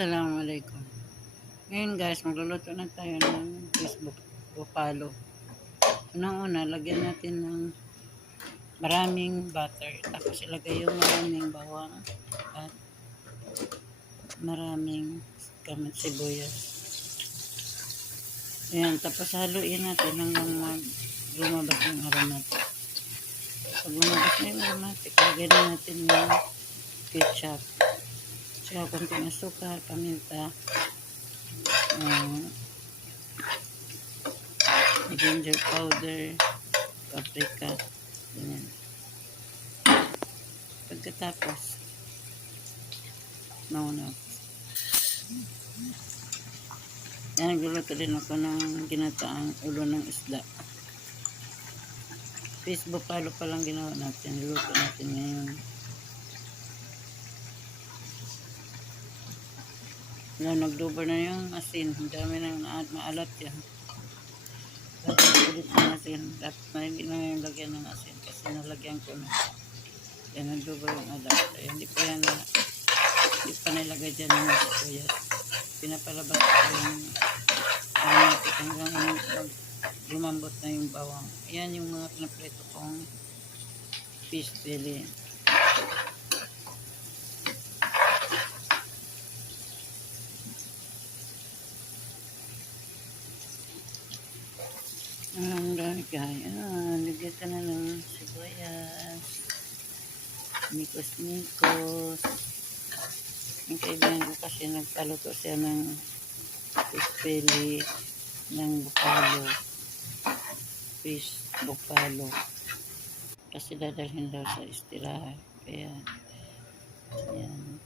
Assalamualaikum. Ngayon guys, magluluto na tayo ng Facebook bupalo. Unang-una, lagyan natin ng maraming butter. Tapos ilagay yung maraming bawang at maraming sibuyas. Ayan, tapos haluin natin hanggang lumabas yung aromatic. Pag lumabas na yung aromatic, lagyan natin yung ketchup. Saka konting asukar, paminta, ginger powder, paprika, ganyan. Pagkatapos, nauna. Yan, nagluluto din ako ng ginataang ulo ng isda. Fish bupalo pa lang ginawa natin. Niluto natin ngayon. Yan, nagdubo na yung asin. Ang dami nang maalat yan. Dapat ulit ng asin. Dapat na hindi na yung lagyan ng asin. Kasi nalagyan ko na. Yan, nagdubo yung alat. Ay, hindi pa nilagay dyan yung sibuyas. Pinapalabas ko yung aromatic hanggang lumambot na yung bawang. Ayan yung mga pinaprito kong fish belly. Ang dami kaya. Lagyan ka na ng sibuyas. Nikos-nikos. Yung kaibigan ko kasi nagpaluto siya ng fish belly ng bupalo. Fish bupalo. Kasi dadalhin daw sa istirahat. Kaya, yan.